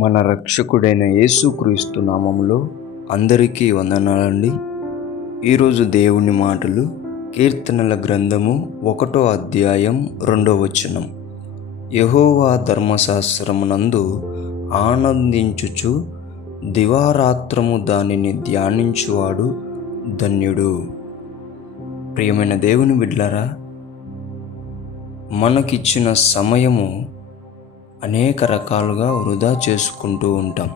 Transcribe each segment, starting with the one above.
మన రక్షకుడైన యేసుక్రీస్తు నామములో అందరికీ వందనాలండి. ఈరోజు దేవుని మాటలు కీర్తనల గ్రంథము 1వ అధ్యాయం 2వ వచనం. యెహోవా ధర్మశాస్త్రమునందు ఆనందించుచు దివారాత్రము దానిని ధ్యానించువాడు ధన్యుడు. ప్రియమైన దేవుని బిడ్డలారా, మనకిచ్చిన సమయము అనేక రకాలుగా వృధా చేసుకుంటూ ఉంటాం.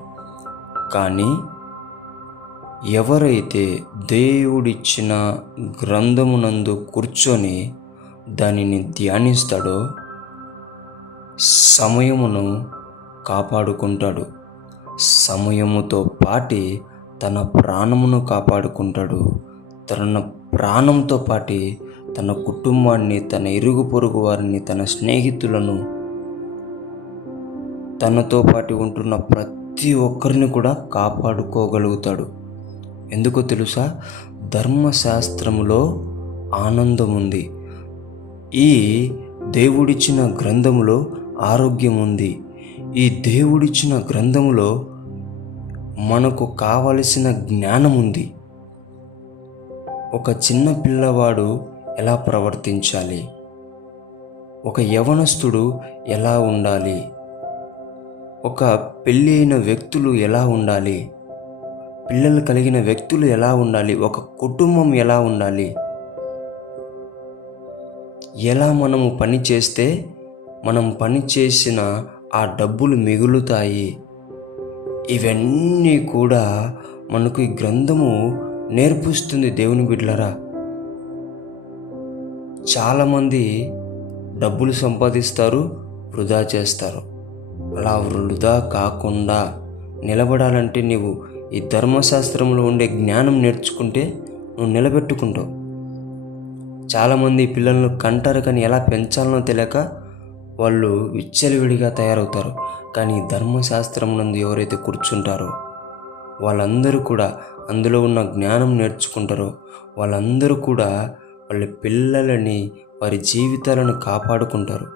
కానీ ఎవరైతే దేవుడిచ్చిన గ్రంథమునందు కూర్చొని దానిని ధ్యానిస్తాడో సమయమును కాపాడుకుంటాడు. సమయముతో పాటి తన ప్రాణమును కాపాడుకుంటాడు. తన ప్రాణంతో పాటి తన కుటుంబాన్ని, తన ఇరుగు పొరుగు వారిని, తన స్నేహితులను, తనతో పాటు ఉంటున్న ప్రతి ఒక్కరిని కూడా కాపాడుకోగలుగుతాడు. ఎందుకో తెలుసా? ధర్మశాస్త్రములో ఆనందం ఉంది. ఈ దేవుడిచ్చిన గ్రంథములో ఆరోగ్యం ఉంది. ఈ దేవుడిచ్చిన గ్రంథములో మనకు కావలసిన జ్ఞానం ఉంది. ఒక చిన్న పిల్లవాడు ఎలా ప్రవర్తించాలి, ఒక యవనస్తుడు ఎలా ఉండాలి, ఒక పెళ్ళి అయిన వ్యక్తులు ఎలా ఉండాలి, పిల్లలు కలిగిన వ్యక్తులు ఎలా ఉండాలి, ఒక కుటుంబం ఎలా ఉండాలి, ఎలా మనము పని చేస్తే మనం పని చేసిన ఆ డబ్బులు మిగులుతాయి, ఇవన్నీ కూడా మనకు ఈ గ్రంథము నేర్పిస్తుంది. దేవుని బిడ్డలారా, చాలామంది డబ్బులు సంపాదిస్తారు, వృధా చేస్తారు. అలా వృధా కాకుండా నిలబడాలంటే నీవు ఈ ధర్మశాస్త్రంలో ఉండే జ్ఞానం నేర్చుకుంటే నువ్వు నిలబెట్టుకుంటావు. చాలామంది పిల్లలను కంటారు, కానీ ఎలా పెంచాలనో తెలియక వాళ్ళు విచ్చలవిడిగా తయారవుతారు. కానీ ధర్మశాస్త్రం నందు ఎవరైతే కూర్చుంటారో వాళ్ళందరూ కూడా, అందులో ఉన్న జ్ఞానం నేర్చుకుంటారో వాళ్ళందరూ కూడా వాళ్ళ పిల్లలని, వారి జీవితాలను కాపాడుకుంటారు.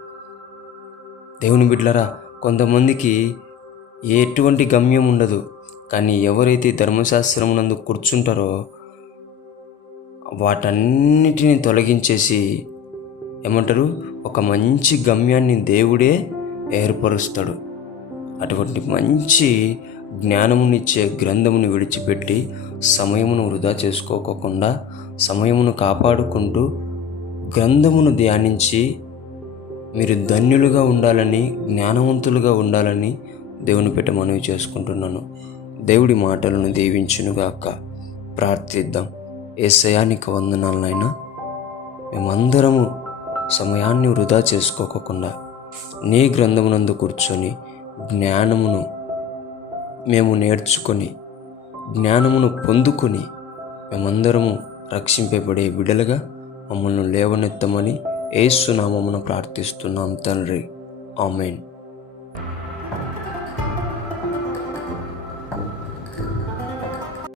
దేవుని బిడ్డలారా, కొంతమందికి ఎటువంటి గమ్యం ఉండదు. కానీ ఎవరైతే ధర్మశాస్త్రం నందు కూర్చుంటారో వాటన్నిటిని తొలగించేసి ఏమంటారు, ఒక మంచి గమ్యాన్ని దేవుడే ఏర్పరుస్తాడు. అటువంటి మంచి జ్ఞానమునిచ్చే గ్రంథమును విడిచిపెట్టి సమయమును వృధా చేసుకోకుండా సమయమును కాపాడుకుంటూ గ్రంథమును ధ్యానించి మీరు ధన్యులుగా ఉండాలని, జ్ఞానవంతులుగా ఉండాలని దేవుని పేట మనవి చేసుకుంటున్నాను. దేవుడి మాటలను దీవించునుగాక. ప్రార్థిద్దాం. యేసయ్యా, నీకు వందనాలనైనా. మేమందరము సమయాన్ని వృధా చేసుకోకుండా నీ గ్రంథమునందు కూర్చొని జ్ఞానమును మేము నేర్చుకొని, జ్ఞానమును పొందుకొని మేమందరము రక్షింపబడే బిడ్డలుగా మమ్మల్ని లేవనెత్తమని యేసు నామమున ప్రార్థిస్తున్నాం తండ్రి. ఆమేన్.